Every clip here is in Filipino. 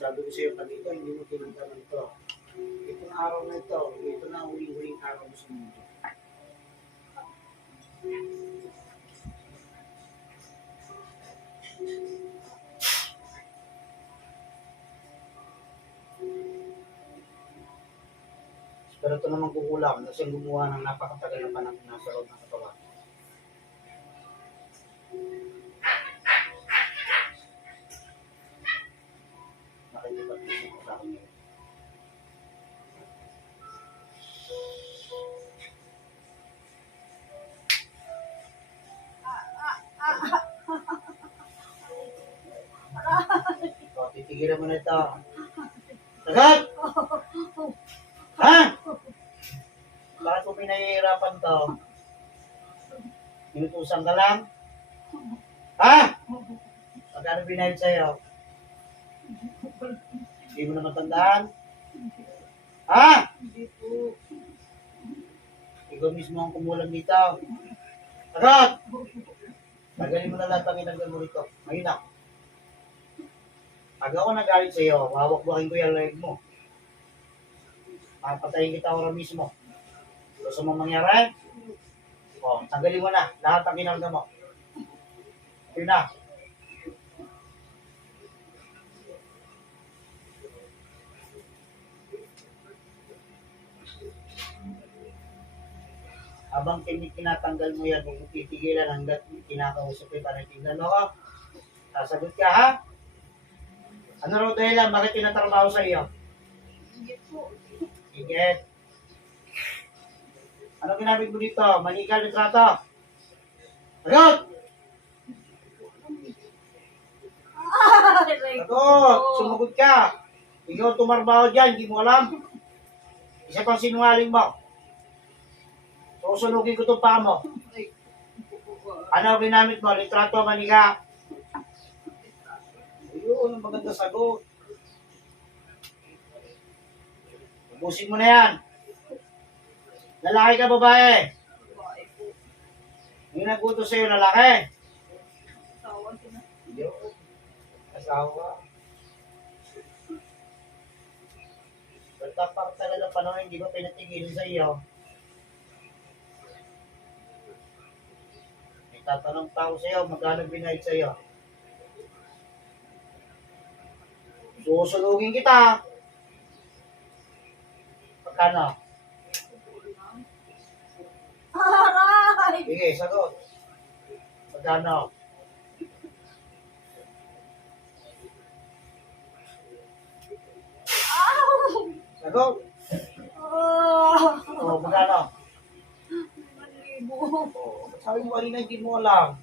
sabi ko sa'yo, pag ito, hindi mo tinanggalan ito. Itong araw na ito na ang huling-huling araw mo sa mundo. Pero ito naman kukulang kasi gumawa ng napakatagal na panahon nasa loob ng katawan. Nakikipag-isip ko sa akin ngayon. O, titigilan mo na ito. Sagot! Ha? Bakit ko pinahihirapan to? Inutusan ka lang? Ha? Magkano binayad sa'yo? Hindi mo na matandaan? Ha? Hindi po. Ikaw mismo ang kumulang dito. Sagot! Tagalin mo na lahat ang inanggal mo rito. Ngayon na. Pag ako nagalit sa'yo, wawak-wakin ko yung leg mo. Papatayin kita oras mismo. Gusto mo mangyari? O, tanggalin mo na. Lahat ang kinangga mo. Yun na. Habang tinatanggal mo yan, kung titigilan hanggat kinakausap ko yung panatignan mo ko, sasagot ka ha? Ano raw dahilan? Bakit tinatrabaho sa iyo? Hindi po. Higit. Ano ginamit mo dito? Manigal ng trato? Sagot! Sagot! Sumagot ka! Ikaw tumarbaho dyan, hindi mo alam. Isa pang sinungaling mo. Susunugin ko itong paa mo. Ano ginamit mo? Litrato, maniga? Ayun, ang maganda sagot. Ubusin mo na yan. Lalaki ka, babae? Babae po. Yung nag-utos sa'yo, lalaki? Asawa sila. Yun. Asawa. Pagkapakatagal ng panahon, hindi ba pinatigilin sa iyo? May tatanong tao sa iyo, magkano binayad sa iyo? Susunugin kita. Pagkano? Aray! Sige, sagot. Pagkano? Sagot. O, pagkano? 1,000. O, sabi mo kanina hindi mo alam.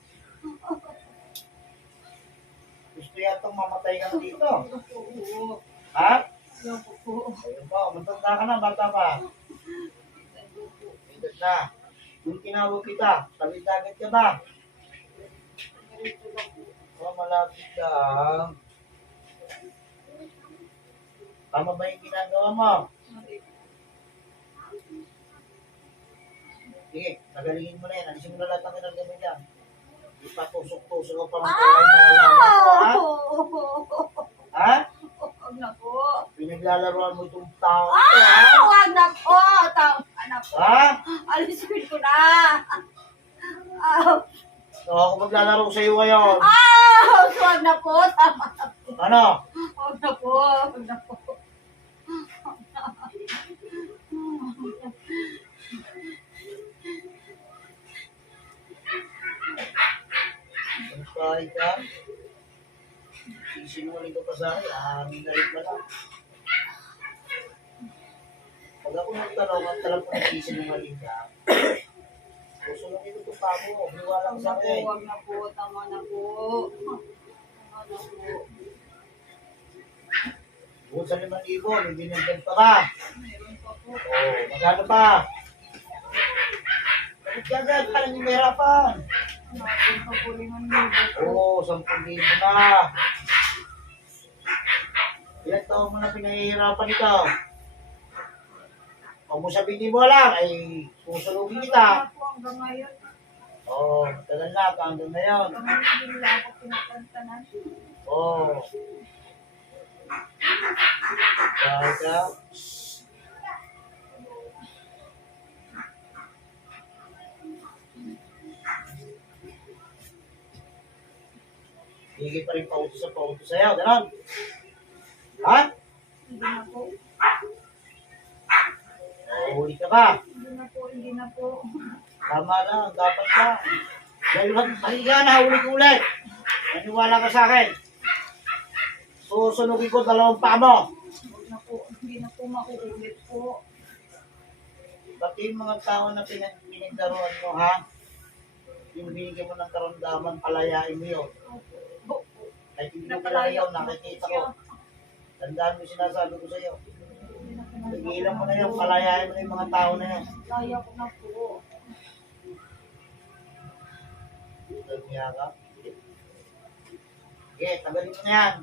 Gusto yatang mamatay ka dito. Opo. Ha? Opo. Ayun po, matanda ka na, bata pa. Edad na. Yung tinawag kita, tabi-dagat ka ba? O, malapit ka. Tama ba yung ginagawa mo? Sige, tagalingin mo na yan. Alisin mo na lahat ng ginagawa dyan. Di pa tusok-tusok ka pa ng kaway na alaman ko, ha? Ha? Huwag na po. Pinaglalaroan mo itong tao ito, ha? Huwag na po. Tama na po. Ha? Alisin ko na. So, ako maglalaro sa iyo ngayon. Huwag na po. Tama na po. Ano? Huwag na po. Huwag na po. Kahit ka, sisinungaling ko pa sa akin, amin na rin pala. Pag ako nagtanong, ang talang ko nagsisinungaling ka, susunogin ko pa mo, hiwala ko sa akin. Huwag na po. Tama na po. Tama na po. Bukod sa 5,000, may binigyan pa ba? Meron pa po. Oo, magkano pa? Bakit kagad? Parang hindi mahirapan. Natin pa po 5,000 po. Oo, 10,000 na. Ilang taon mo na pinahihirapan ito? Kung mo sabihin di mo alam, ay susunugin kita. Wala po hanggang ngayon. Oo, tagal na ka hanggang ngayon. Hanggang ngayon, hindi nila ako pinapantanan. Oo. Bahay ka. Higit pa rin pauto sa'yo, gano'n. Ha? Hindi na po. Huli ka ba? Hindi na po. Hindi na po. Tama lang, dapat ka. Dahil mahiga na, ulit-ulit. Maniwala ka sa akin. Susunugin ko 2 paa mo. Huwag na po. Hindi na po mauulit po. Pati yung mga tao na pinagdaruan mo, ha? Yung binigyan mo ng karamdaman, palayain mo yun. Opo. Kahit hindi mo Napalaya pinalayaw, nakikita ko. Tandaan mo yung sinasabi ko sa'yo. Tigilan mo na yun, palayain mo na yung mga tao na yan. Laya ko na po. Nagmiya ka? Sige, tagalin mo na yan.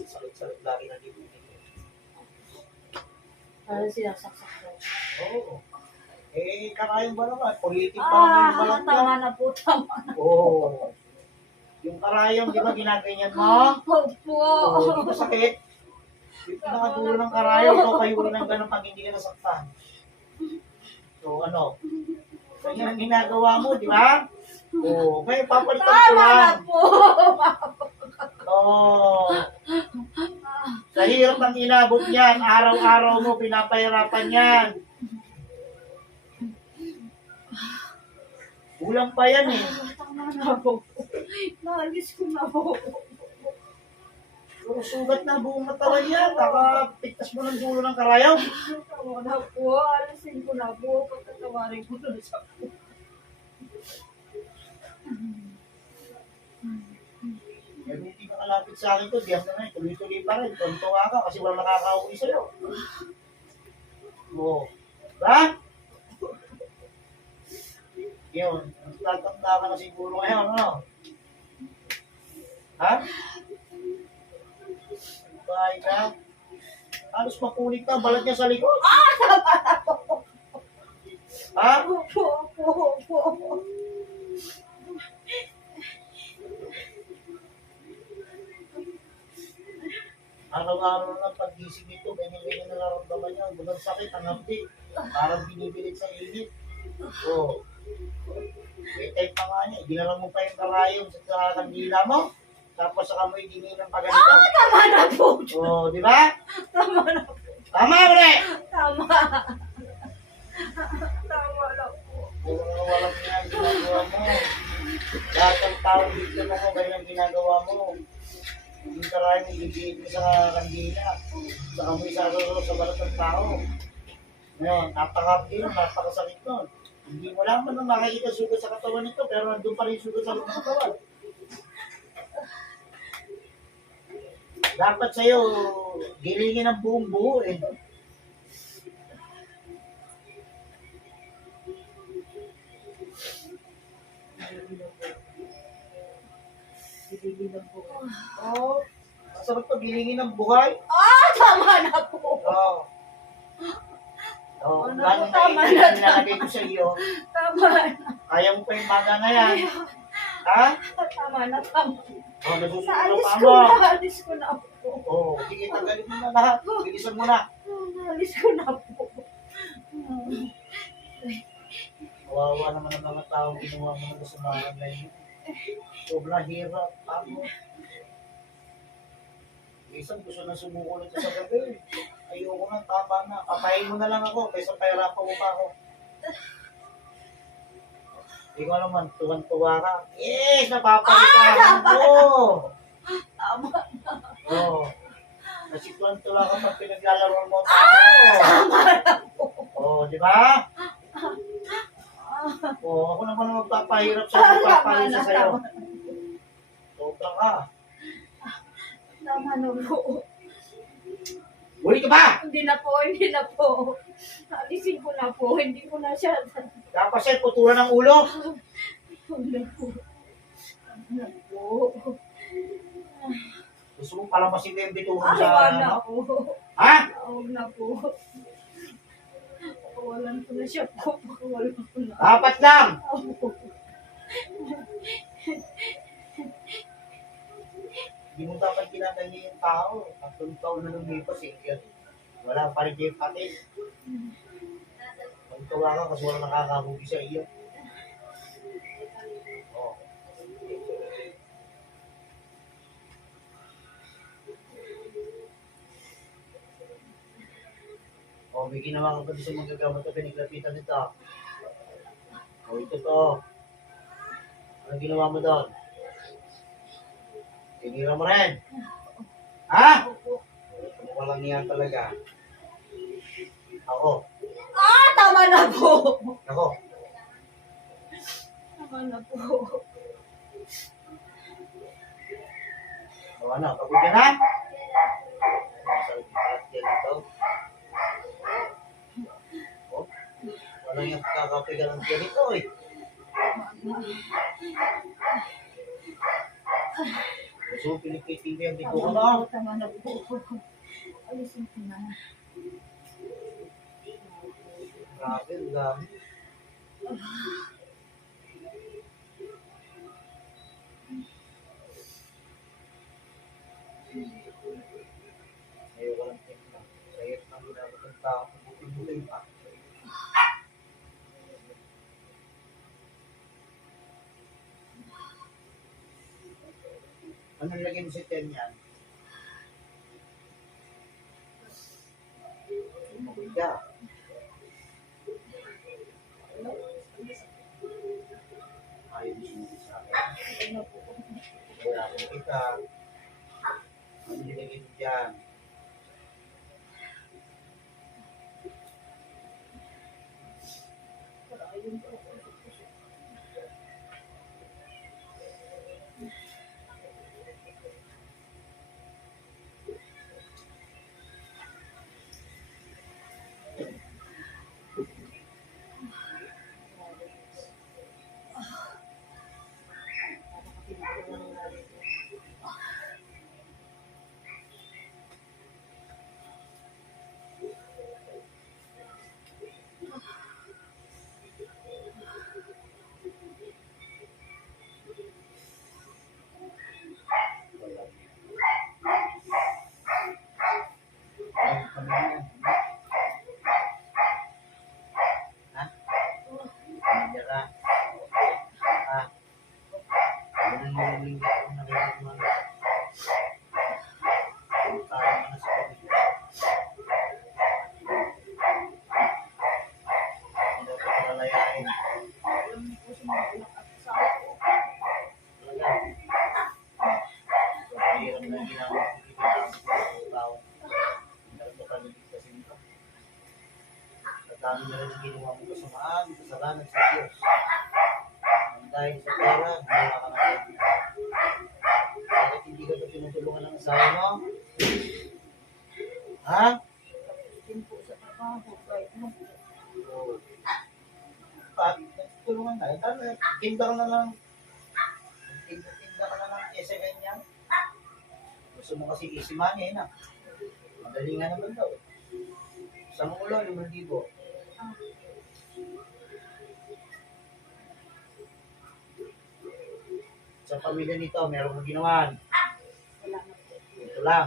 Sakit-sakit lagi na dito. Para sinasaksak ko. Oo. Eh, karayong ba naman? Politik pa naman yung balat Tama niya. na po. Tama na. Oo. Yung karayong, di ba ginaganyan mo? Opo. Oo, di ba sakit? Yung pinakadulo ng karayong, ikaw kayo ng ganun pag hindi ka nasaktan. So, ano? Ganyan ang ginagawa mo, di ba? Oo. Kaya papalitan ko Tama na lang. po. Oo. Sa hirap ng inabot niyan, araw-araw mo pinapahirapan yan. Kulang pa yan eh. Tama na po. Naalis ko na po. Pero sugat na buong katawan yan. Nakapigtas mo ng dulo ng karayaw. Tama na po. Alisin ko na po. Pagkatawarin ko na siya po. Eh, hindi ka kalapit sa akin to. Diyan ka na eh. Tuloy-tuloy pa rin. Tuntua ka kasi walang nakakauwi sa'yo. Oo. Ba? Yun. Tatanda ka na siguro ngayon, ano? Ha? Bahay ka? Halos makulit ka. Balat niya sa likod. Ha? Opo, opo, opo. Araw-araw na pag-gising nito, ganyan-ganyan na nararamdaman niya. Bugang sakit, ang hapdi. Parang binibilit sa init. Oo. Eh, type pa nga niya. Ginalang mo pa yung karayong sa kandila mo. Tapos sa kamoy dinilang pa ganito. Tama na po. Oo, di ba? Tama na po. Tama, bre! Tama. Tama na po. Walang nga ginagawa mo. Lahat ng tao dito mo, ganyan ginagawa mo. Yung karayong ibibigit mo sa kandila. Sa kamoy sa balat ng tao. Ngayon, napaka-hapdi nun, napakasakit nun. Hindi mo lang man makikita sugat sa katawan nito, pero nandun pa rin sugat sa loob ng katawan. Dapat sa'yo, gilingin ang buong buo eh. Oo. Masarap pa gilingin ang buhay. Tama na po. Oo. Oo, Ano lalo po, tama na na, nilalagay ko sa iyo. Tama na. Kaya mo pa yung baga na yan. Ha? Tama na, tama. Oo, nasusunod Naalis pa ko mo. na. Naalis ko na po. Oo, sige, tanggalin mo na lahat. Bilisan mo na. Naalis ko na po. Kawawa naman ang mga tao ginawa mo ng kasamahan na yun. Sobrang hirap. Ako. Isang gusto na sumuko nito sa gabi. Ayoko na, tama na. Papahin mo na lang ako kaysa pahirapan mo pa ako. Ikaw naman, tuwan-tuwa ka. Yes! Napapalitan mo! Tama na. Oo. Kasi tuwan-tuwa ka pag pinaglalaro mo ako. Oo, di ba? Oo, ako naman ang magpapahirap sa magpapahirap sa sa'yo. Sobra ka. Tama na po. Huli ka ba? Hindi na po, hindi na po. Alisin ko na po, hindi ko na siya. Dapat sa'yo, putulan ng ulo. Hindi na po. Hindi na po. Gusto mo palamasin ko yung bituhan Ay, sa wag na ano? po. Ha? Huwag na po. Pakawalan ko na siya po. Pakawalan ko na. Apat lang! Opo. Hindi mo dapat kinakanya yung tao. Tatlong taon na lumipas eh. Kaya wala pa rin kayo pati. Magtawa ka kasi wala nakakabugi sa iyo. Oh. Oh, may ginawa ka pa sa mga gagamot na pinaglapitan nito. Oh, ito to. Ano ginawa mo doon? Tinira mo rin. Ha? Opo. Walang yan talaga. Ako. Ah, tama na po. Ako. Tama na po. O ano, pagod ka na? Oh, walang yung kakapigan ng tiyan ito eh. So, pinipitin mo yung dito ko na. Tama na po. Alisin ko na. Grabe, ang dami. Ayaw ko lang tingnan. Sayot ng ginamit ng tao. Buti-buti pa. Ano lagay mo sa tiyan yan? Mabuti ka. Ayaw mo sumulit sa akin. Tama na po. Wala akong kita. Ano nilagay mo dyan? Ayun po. Wala. Ay, ano yan? Ha? Pamilya ka? Ha? Ano nang yung ako nakinig mo? Ano tayo na sa pamilya? Hindi ko palalayain. Alam niyo po sa mga anak at asawa ko. Talaga. So, mahirap na ginagawa ko dito ng tao. Hindi ko panilig kasi nito. Sa dami na rin ang ginawa mo kasamaan, kasalanan sa Diyos. Ang dahil sa pera, wala ka na rin. Bakit hindi ka ba tinutulungan ng asawa mo? Ha? Din po sa trabaho. Kahit na po. Oo. Bakit nagtulungan na? Tinda ka na lang. Tinda ka na lang kesa ganyan. Gusto mo kasi easy money, na. Madali nga naman daw. Isang ulo, 5,000. Sa pamilya nito, meron kang ginawan. Wala na po. Ito lang.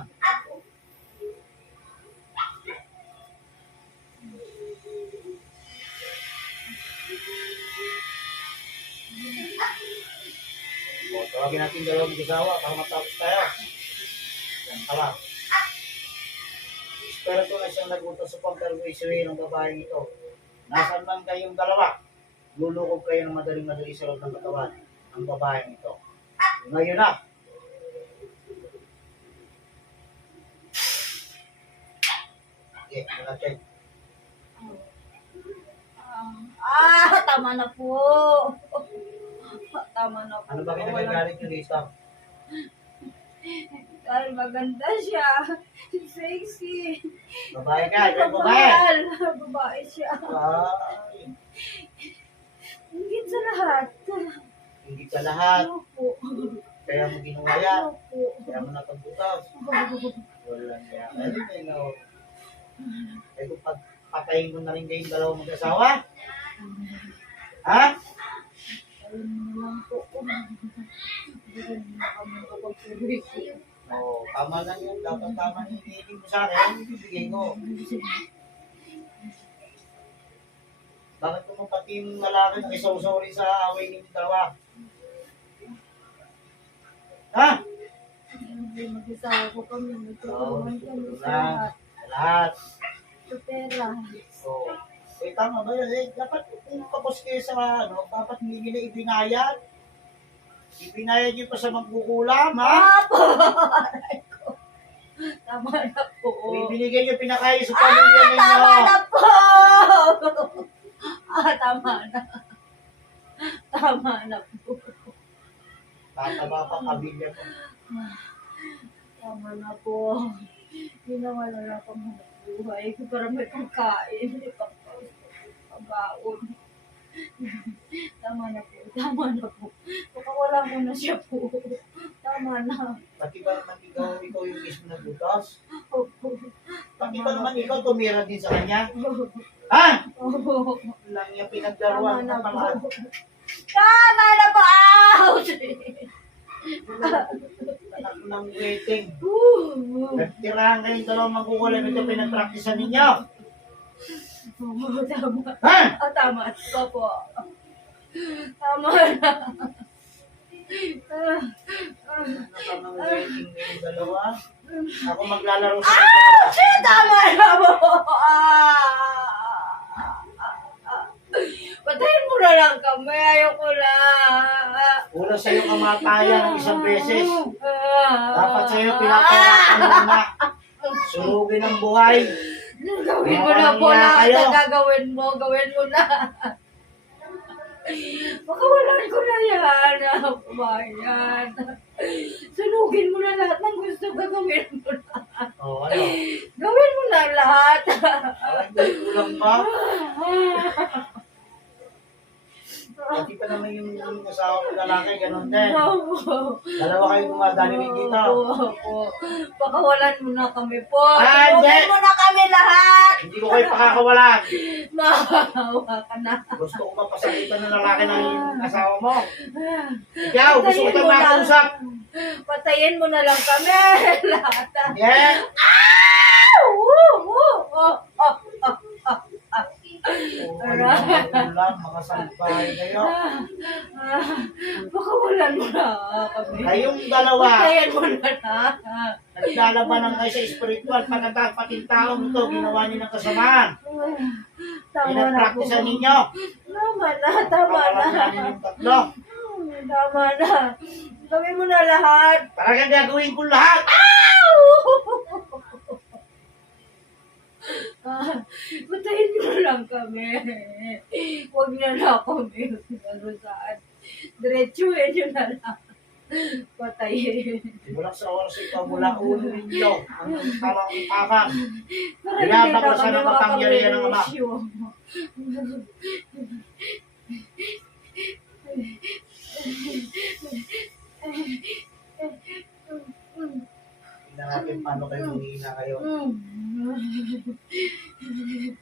O, tawagin natin dalawang mag-asawa para matapos tayo. Yan ka lang. Espiritu na siyang nagutos sa pagkarwisyo ng babaeng ito. Nasaan man kayong dalawa, lulukob kayo ng madaling-madali sa loob ng katawan ng babaeng ito. Ngayon na. Okay, natin. Tama na po. Tama na po. Ano ba kinagagalit nyo dito? Dahil maganda siya. Sexy. Babae ka, dyan babae. Mahal. Babae siya. Ay, Hingit sa lahat. hindi ka lahat. Ano po? Kaya mo ginawa yan. Opo. Kaya mo nakabutas. Walang yan. Ano kayo na? Ay kung patayin mo na rin kayong dalawang mag-asawa? Ha? Ayun naman po. Hindi rin na kami kapag-servisyo. Oo, tama na yun. Dapat tama na hinihiling mo sa akin. Ibibigay ko. Bakit kung pati yung lalaki na isaw-sorry sa away ninyo dalawa? Ha? Hindi mag-isawa ko kami. Oo, Nagtutulungan kami sa lahat. lahat. Lahat. Sa pera. So, tama ba yun? Dapat kung kapos kayo sa dapat hindi na ibinayad. Ibinayad nyo pa sa magkukulam, ha? Apo! Tama na po. Kung ibinigay nyo pinakain sa pamilya ninyo. Tama na po! Tama na. Tama na po. Tataba pa kabilya ko. Tama na po. Ginawa na lang kang buhay ko para may pagkain. May pagkaon. Tama na po. Tama na po. Pakawala ko na siya po. Tama na. Pati ba naman ikaw yung mismo nagbutas? Opo. Pati ba naman ikaw tumira din sa kanya? Ha? Opo. Lang yung Tama pinagdaruan na ng po. mga Tama na po! Ouch! anak ng waiting. Ooh. Nagtirahan kayong dalawang magkukulam ito pinagpraktisan ninyo. Tama. Ha? Tama. Opo. Tama na. Anak ng waiting kayong dalawa. Ako maglalaro sa Tama na po! Patayin mo na lang kami. Ayoko na. Una sa'yo kamatayan ng isang beses. Dapat sa'yo pinapayatan muna. Surugin ang buhay. Gawin mo na po lahat na gagawin mo. Gawin mo na. Pakawalan ko na yan. Kumayan. Sunugin mo na lahat ng gusto. Gagawin mo na. O, ano? Gawin mo na lahat. Parang kulang ba? Pati pa naman yung asawa ng lalaki, ganun din. Dalawa kayo dumadali rin dito. Opo. Pakawalan mo na kami po. Ah, Sunugin hindi. mo na kami lahat. Hindi ko kayo pakakawalan. Maawa ka na. Gusto ko mapasakitan ng lalaki ng asawa mo. Ikaw, gusto ko itong makausap. Patayin mo na lang kami. Lahat. Yeah. Ulam, mga salbahe kayo. Pakawalan mo na kami. Kayong dalawa, Patayin mo na lang. naglalabanan kayo sa spiritual, pati taong ito, ginawa niyo ng kasamaan. Tama na po. Pinagpraktisan ninyo. Tama na. Tama na. Pakawalan namin yung tatlo. Tama na. Gawin mo na lahat. Talagang gagawin ko lahat. Patayin nyo na lang kami. Huwag na lang kami. Ano saan. Diretsuhin nyo na lang. Patayin. Simula sa oras ito, mula ulo ninyo, ang tamang utakang. Para Binabaglasan ng kapangyarihan ng Ama. Tingnan natin paano kayo humihina kayo.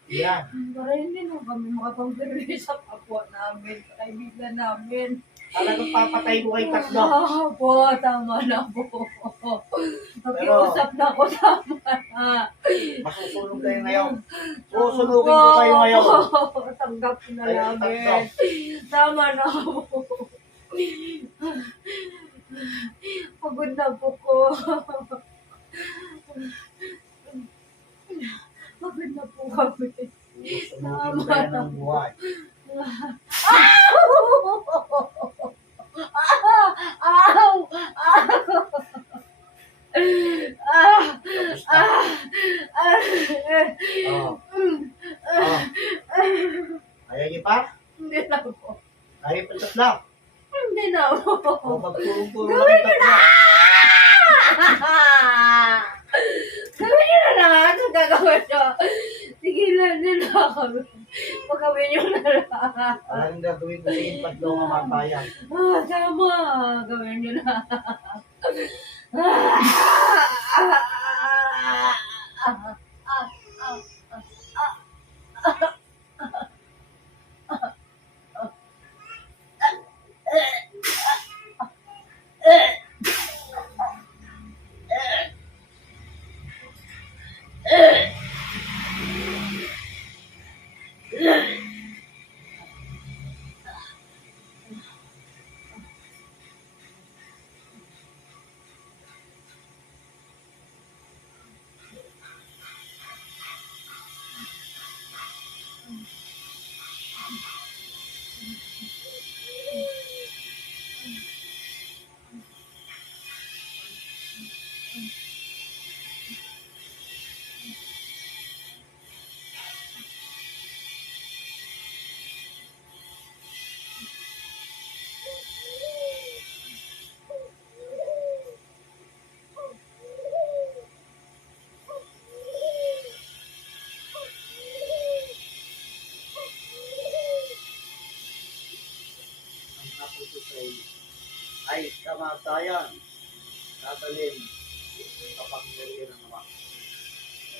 Yan. Para hindi na kami makapagpirwi sa kapwa namin, sa kaibigan namin. Talagang papatay ko kayo tatlo. Po, tama na po. Nakiusap na ako, tama na. Masusunog kayo ngayon. Susunugin ko kayo ngayon. Tanggap na Ayun, namin. Tama na po. Pagod na po ko. Pagod na po kami. Susunugin kayo ng buhay. Ow! Oh. Oh. Ayaw niyo pa? Hindi na po. Ayaw pa tatlo. Hindi na po. O magturong-turong na kayo tatlo. Gawin nyo na lahat ang gagawin nyo. Tigilan nyo na kami. Pagkawin nyo na lang. Anong gagawin ko sa infant daw nga matayan? Tama. Gawin nyo na. Ang ako ko ay kamatayan. Tatalin. Kapangyarihan ng mga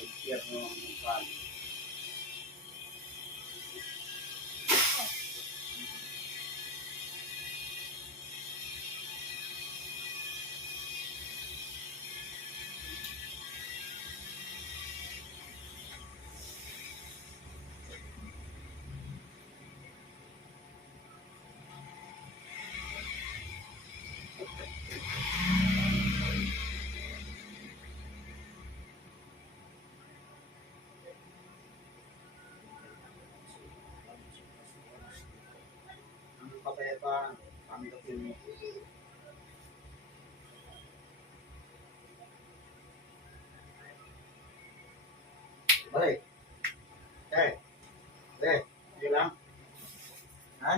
impyerno ang mukha. Ang kapayapaan, kami kapil mo. Balik. Sige lang. Ha?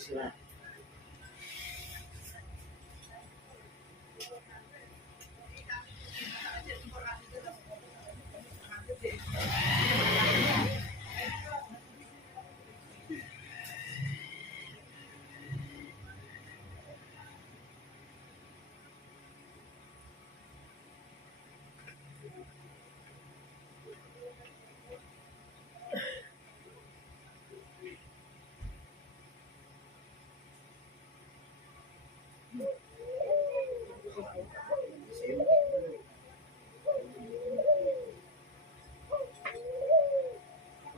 Sige lang.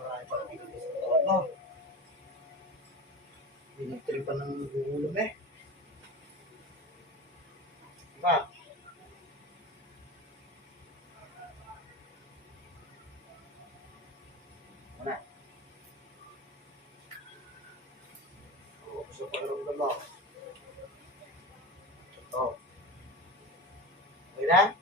Marami pa rin sa taon mo. Pinagtripan ng gulong eh. Diba? Ano? Oo, gusto pa rin mo. Oh. Okay na?